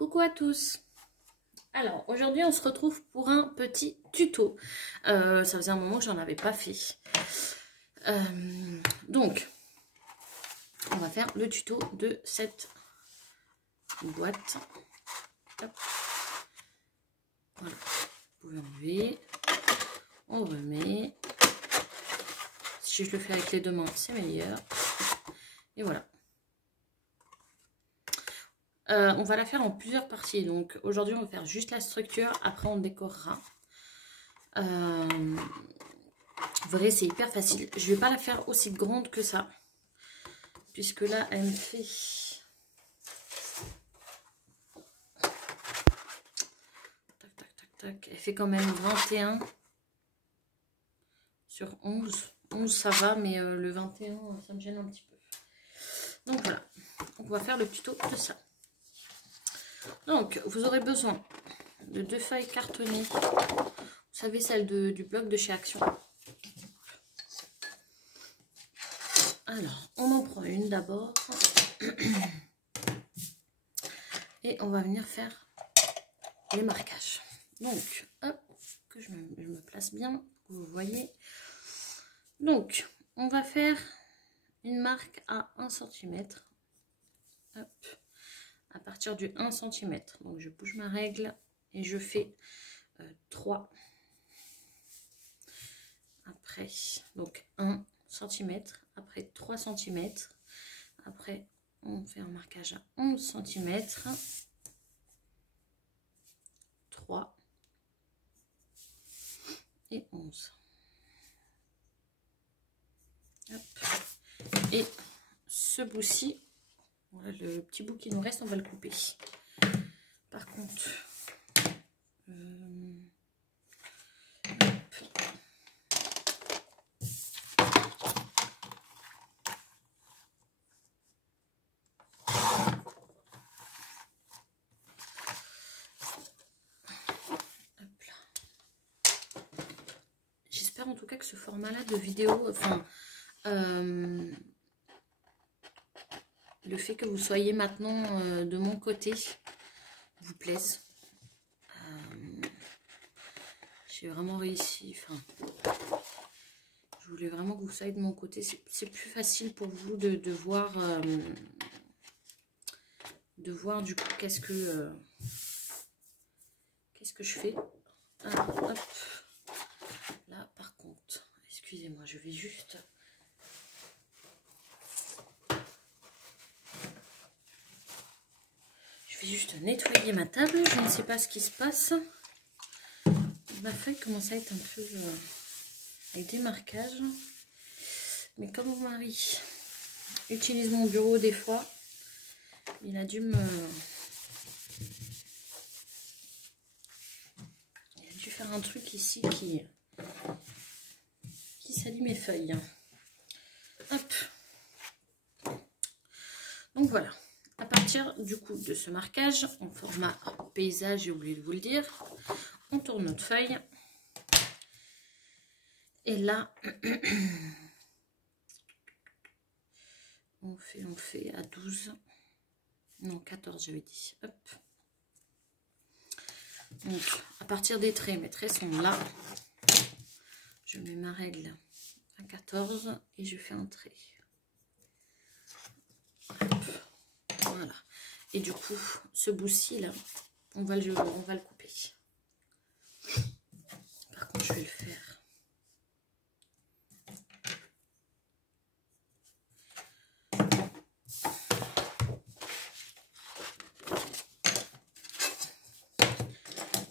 Coucou à tous. Alors aujourd'hui on se retrouve pour un petit tuto. Ça faisait un moment que j'en avais pas fait. Donc on va faire le tuto de cette boîte. Hop. Voilà. Vous pouvez enlever. On remet. Si je le fais avec les deux mains, c'est meilleur. Et voilà. On va la faire en plusieurs parties. Donc aujourd'hui on va faire juste la structure. Après on décorera. Vous verrez, c'est hyper facile. Je vais pas la faire aussi grande que ça. Puisque là elle me fait... Tac, tac, tac, tac. Elle fait quand même 21 sur 11. 11 ça va, mais le 21 ça me gêne un petit peu. Donc voilà. On va faire le tuto de ça. Donc vous aurez besoin de 2 feuilles cartonnées. Vous savez, celle du bloc de chez Action. Alors, on en prend une d'abord. Et on va venir faire les marquages. Donc, hop, que je me place bien, que vous voyez. Donc, on va faire une marque à 1 cm. Hop, à partir du 1 cm. Donc, je bouge ma règle et je fais 3. Après, donc 1 cm. Après 3 cm. Après, on fait un marquage à 11 cm. 3 et 11. Hop. Et ce bout-ci, voilà, le petit bout qui nous reste, on va le couper. Par contre, j'espère en tout cas que ce format-là de vidéo, enfin, le fait que vous soyez maintenant de mon côté vous plaise. J'ai vraiment réussi. Enfin, je voulais vraiment que vous soyez de mon côté. C'est plus facile pour vous de voir du coup qu'est-ce que je fais. Alors, hop. Là, par contre, excusez-moi, je vais juste... nettoyer ma table. Je ne sais pas ce qui se passe. Ma feuille commence à être un peu avec des marquages. Mais comme mon mari utilise mon bureau des fois, il a dû faire un truc ici qui salit mes feuilles. Hop. Donc voilà. À partir du coup de ce marquage en format paysage, j'ai oublié de vous le dire, on tourne notre feuille. Et là, on fait à 12, non 14 j'avais dit. Hop. Donc à partir des traits, mes traits sont là. Je mets ma règle à 14 et je fais un trait. Hop. Voilà. Et du coup, ce bout-ci là, on va le couper. Par contre, je vais le faire.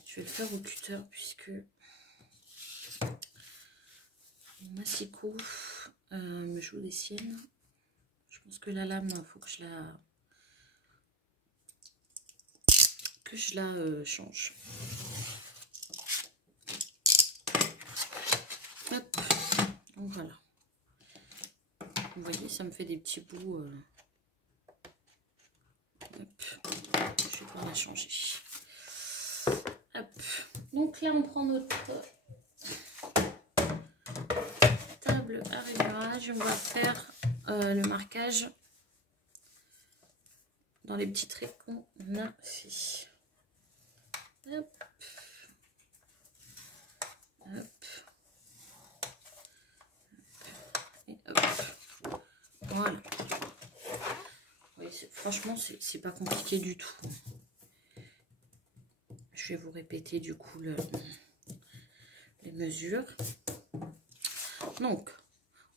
Je vais le faire au cutter puisque mon massicot me joue des siennes. Je pense que la lame, il faut que je la change. Hop. Donc voilà. Vous voyez, ça me fait des petits bouts. Hop. Je vais pas la changer. Hop. Donc là, on prend notre table à rainurage. On va faire le marquage dans les petits traits qu'on on a fait. Hop. Hop. Et hop. Voilà. Oui, franchement, c'est pas compliqué du tout. Je vais vous répéter du coup les mesures. Donc,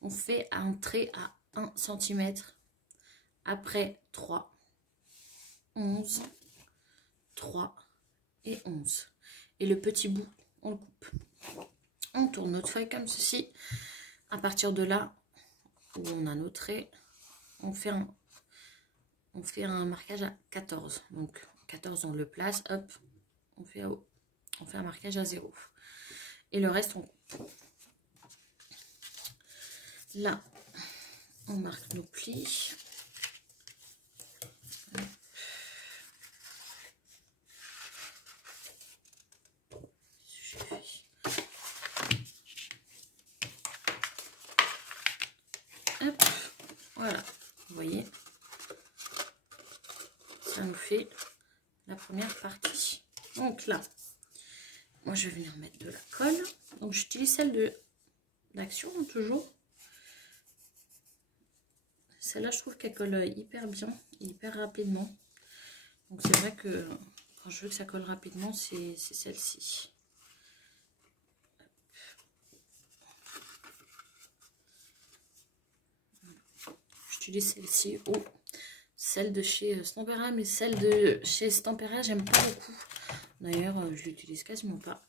on fait un trait à 1 cm. Après 3, 11, 3 et 11. Et le petit bout, on le coupe. On tourne notre feuille comme ceci. À partir de là, où on a nos traits, on fait un marquage à 14. Donc 14, on le place, hop, on fait un marquage à 0. Et le reste, on coupe. Là, on marque nos plis. Hop, voilà, vous voyez, ça nous fait la première partie. Donc là, moi je vais venir mettre de la colle. Donc j'utilise celle d'Action toujours. Celle-là, je trouve qu'elle colle hyper bien et hyper rapidement. Donc c'est vrai que quand je veux que ça colle rapidement, c'est celle-ci. J'utilise celle-ci ou celle de chez Stampera, mais celle de chez Stampera, j'aime pas beaucoup. D'ailleurs, je l'utilise quasiment pas.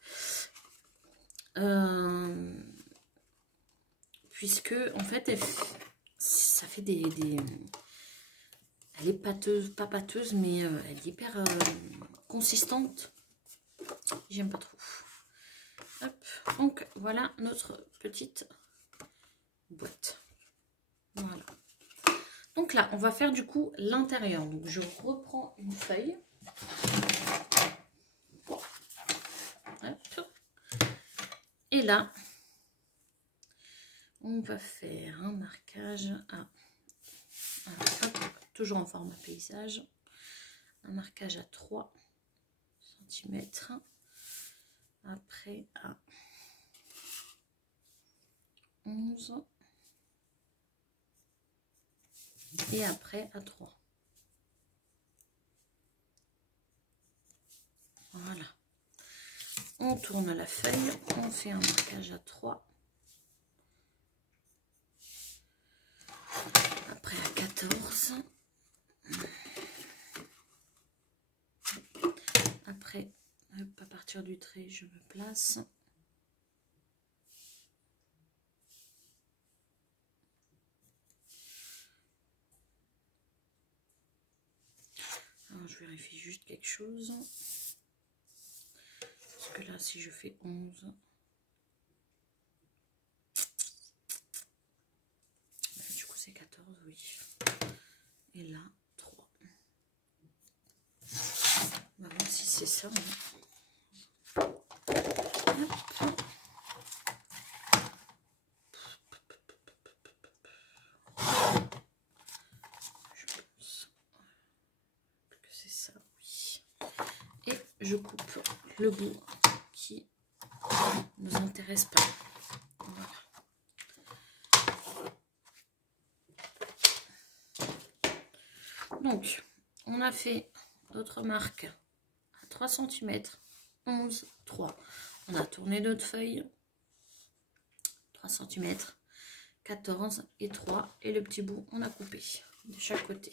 Puisque, en fait, ça fait elle est pâteuse, pas pâteuse, mais elle est hyper consistante. J'aime pas trop. Hop. Donc, voilà notre petite boîte. Voilà. Donc là, on va faire du coup l'intérieur. Donc je reprends une feuille. Hop. Et là, on va faire un marquage à... hop, toujours en format paysage. Un marquage à 3 cm. Après à 11. Et après à 3. Voilà. On tourne la feuille, on fait un marquage à 3. Après à 14. Après, hop, à partir du trait, je me place. Alors, je vérifie juste quelque chose. Parce que là, si je fais 11... du coup, c'est 14, oui. Et là, 3. On va voir si c'est ça. Hop. Je pense que c'est ça, oui. Et je coupe le bout qui ne nous intéresse pas. Voilà. Donc, on a fait notre marque à 3 cm, 11, 3. On a tourné notre feuille, 3 cm, 14 et 3. Et le petit bout, on a coupé de chaque côté.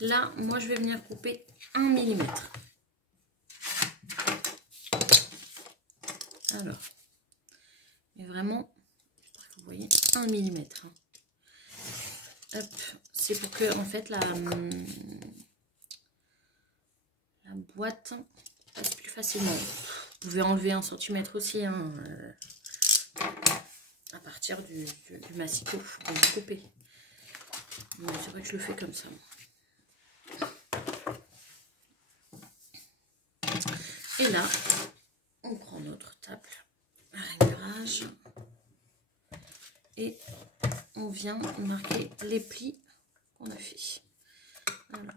Là, moi, je vais venir couper 1 mm. Alors, mais vraiment, vous voyez, 1 mm. Hop, c'est pour que, en fait, la boîte passe plus facilement. Vous pouvez enlever 1 cm aussi, hein, à partir du massicot que vous coupez. C'est vrai que je le fais comme ça. Et là, on prend notre table à rainurage et on vient marquer les plis qu'on a fait. Voilà.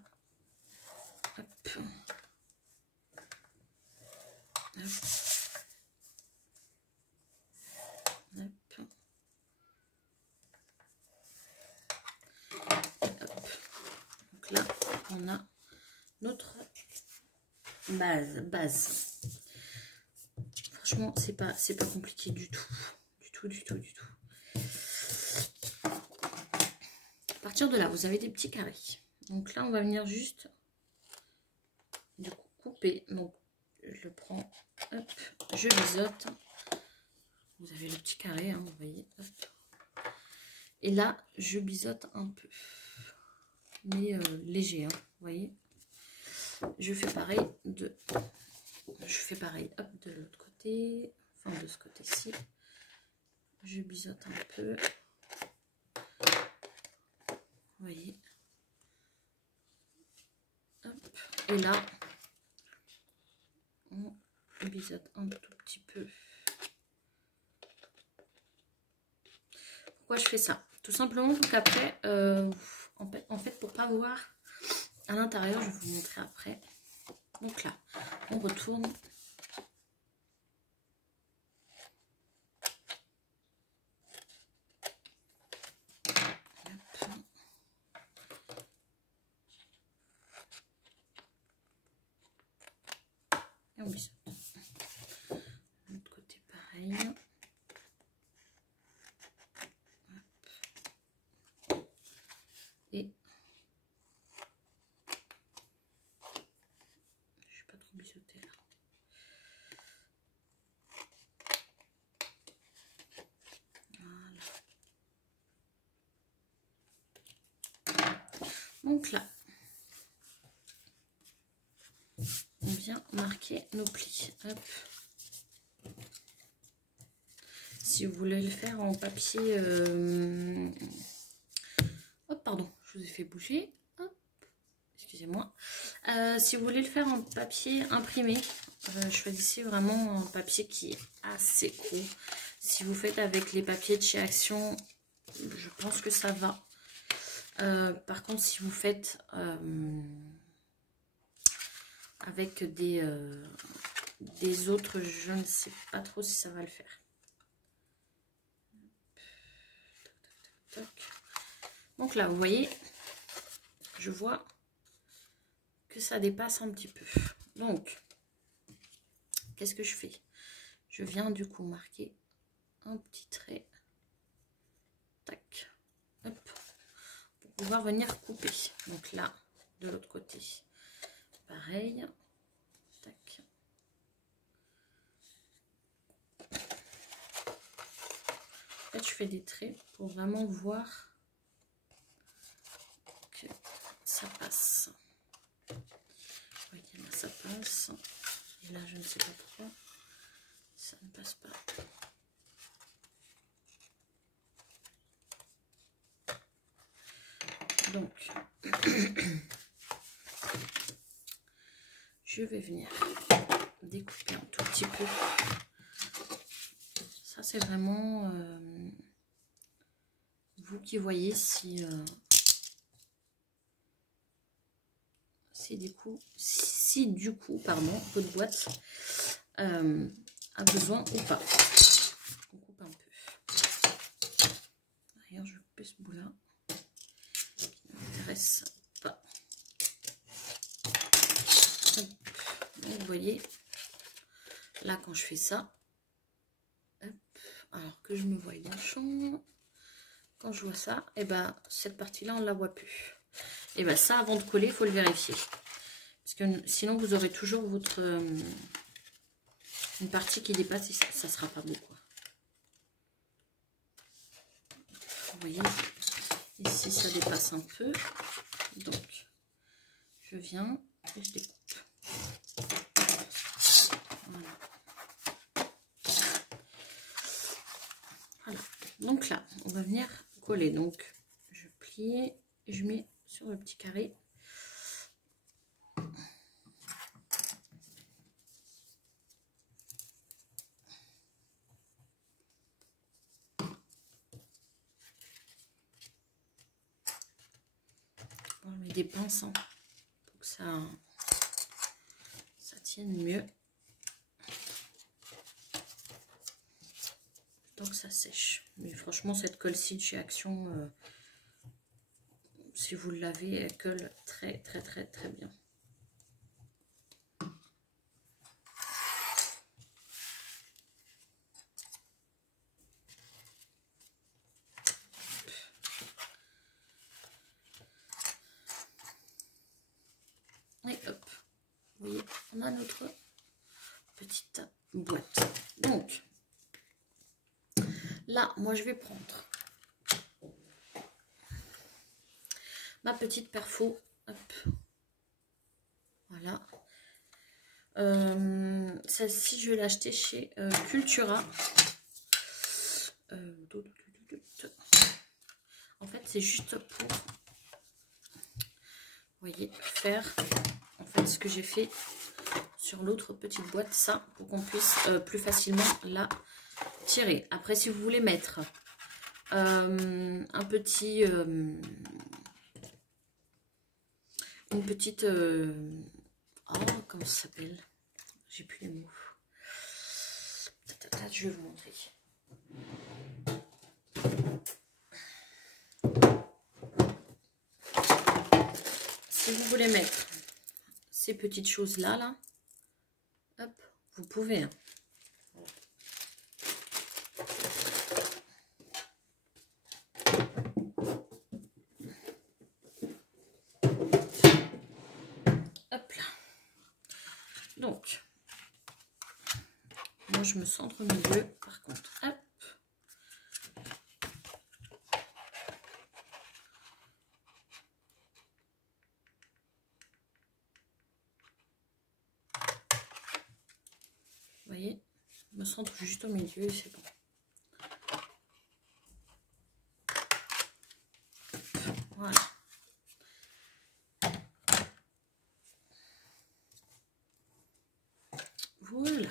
Hop. Hop. Hop. Donc là, on a notre base. Franchement, c'est pas compliqué du tout. Du tout. À partir de là, vous avez des petits carrés. Donc là, on va venir juste du coup couper. Donc je le prends, hop, je biseaute. Vous avez le petit carré, hein, vous voyez. Hop. Et là, je biseaute un peu, mais léger, hein, vous voyez. Je fais pareil hop, de l'autre côté, enfin de ce côté-ci. Je biseaute un peu, vous voyez. Hop. Et là, on biseaute un tout petit peu. Pourquoi je fais ça? Tout simplement pour qu'après, en fait, pour pas voir à l'intérieur, je vais vous montrer après. Donc là, on retourne. Et on biseaute. De l'autre côté, pareil. Et je suis pas trop biseautée là. Voilà. Donc là, on vient marquer nos plis. Hop. Si vous voulez le faire en papier, hop, pardon, je vous ai fait bouger. Excusez-moi. Si vous voulez le faire en papier imprimé, choisissez vraiment un papier qui est assez gros. Si vous faites avec les papiers de chez Action, je pense que ça va. Par contre, si vous faites avec des autres, je ne sais pas trop si ça va le faire. Donc là, vous voyez, je vois que ça dépasse un petit peu. Donc, qu'est-ce que je fais? Je viens du coup marquer un petit trait. Tac. Hop. Pour pouvoir venir couper. Donc là, de l'autre côté, pareil. Tac. En fait, je fais des traits pour vraiment voir que ça passe. Voyez, là, ça passe. Et là, je ne sais pas pourquoi ça ne passe pas. Donc, je vais venir découper un tout petit peu. Ça, c'est vraiment vous qui voyez si du coup, pardon, votre boîte a besoin ou pas. On coupe un peu. D'ailleurs, je vais couper ce bout là qui ne m'intéresse pas. Donc, vous voyez, là quand je fais ça, hop, alors que je me voie dans le champ, quand je vois ça, et ben cette partie là on la voit plus. Et ben ça, avant de coller, il faut le vérifier. Parce que sinon, vous aurez toujours votre une partie qui dépasse et ça ne sera pas beau, quoi. Vous voyez, ici, ça dépasse un peu. Donc, je viens et je découpe. Voilà. Voilà. Donc là, on va venir coller. Donc, je plie et je mets sur le petit carré. On met des pinces hein, pour que ça tienne mieux. tant que ça sèche. Mais franchement, cette colle-ci de chez Action, si vous l'avez, elle colle très très très très bien. Et hop, vous voyez, on a notre petite boîte. Donc, là, moi, je vais prendre ma petite perfo. Hop. Voilà. Celle-ci, je vais l'acheter chez Cultura. En fait, c'est juste pour, vous voyez, faire en fait ce que j'ai fait sur l'autre petite boîte, ça, pour qu'on puisse plus facilement la tirer. Après, si vous voulez mettre un petit, une petite, oh, comment ça s'appelle? J'ai plus les mots. Je vais vous montrer. Si vous voulez mettre ces petites choses là, hop, vous pouvez. Hein. Hop là. Donc, moi je me centre au milieu. Par contre, hop. Vous voyez, je me centre juste au milieu et c'est bon. Voilà. Voilà.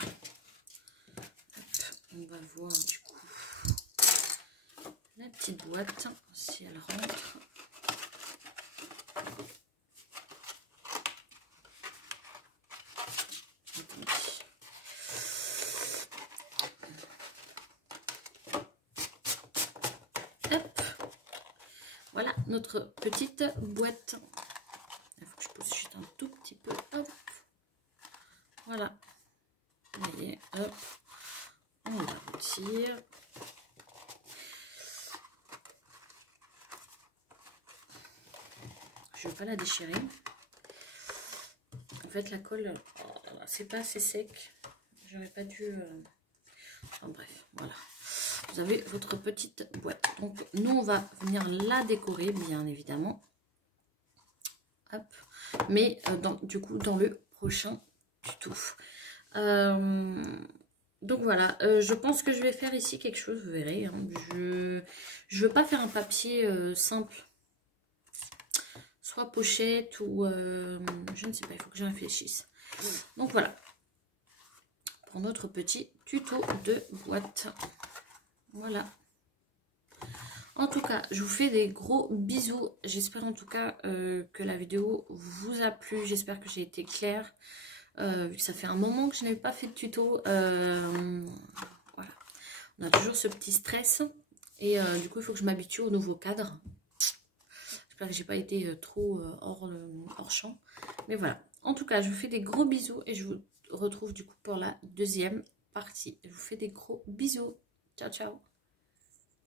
Hop, on va voir du coup la petite boîte, si elle rentre. Hop. Voilà notre petite boîte. Il faut que je pose juste un tout petit peu. Hop. Voilà. Vous voyez, hop. On la retire. Je ne vais pas la déchirer. En fait, la colle, oh, c'est pas assez sec. J'aurais pas dû... Enfin bref, voilà. Vous avez votre petite boîte. Donc, nous, on va venir la décorer, bien évidemment. Hop. Mais, du coup, dans le prochain tuto. Donc, voilà. Je pense que je vais faire ici quelque chose, vous verrez. Hein. Je veux pas faire un papier simple. Soit pochette ou... je ne sais pas, il faut que je réfléchisse. Donc, voilà. Pour notre petit tuto de boîte. Voilà. En tout cas, je vous fais des gros bisous. J'espère en tout cas que la vidéo vous a plu. J'espère que j'ai été claire. Vu que ça fait un moment que je n'ai pas fait de tuto. Voilà. On a toujours ce petit stress. Et du coup, il faut que je m'habitue au nouveau cadre. J'espère que j'ai pas été trop hors champ. Mais voilà. En tout cas, je vous fais des gros bisous. Et je vous retrouve du coup pour la deuxième partie. Je vous fais des gros bisous. Ciao, ciao.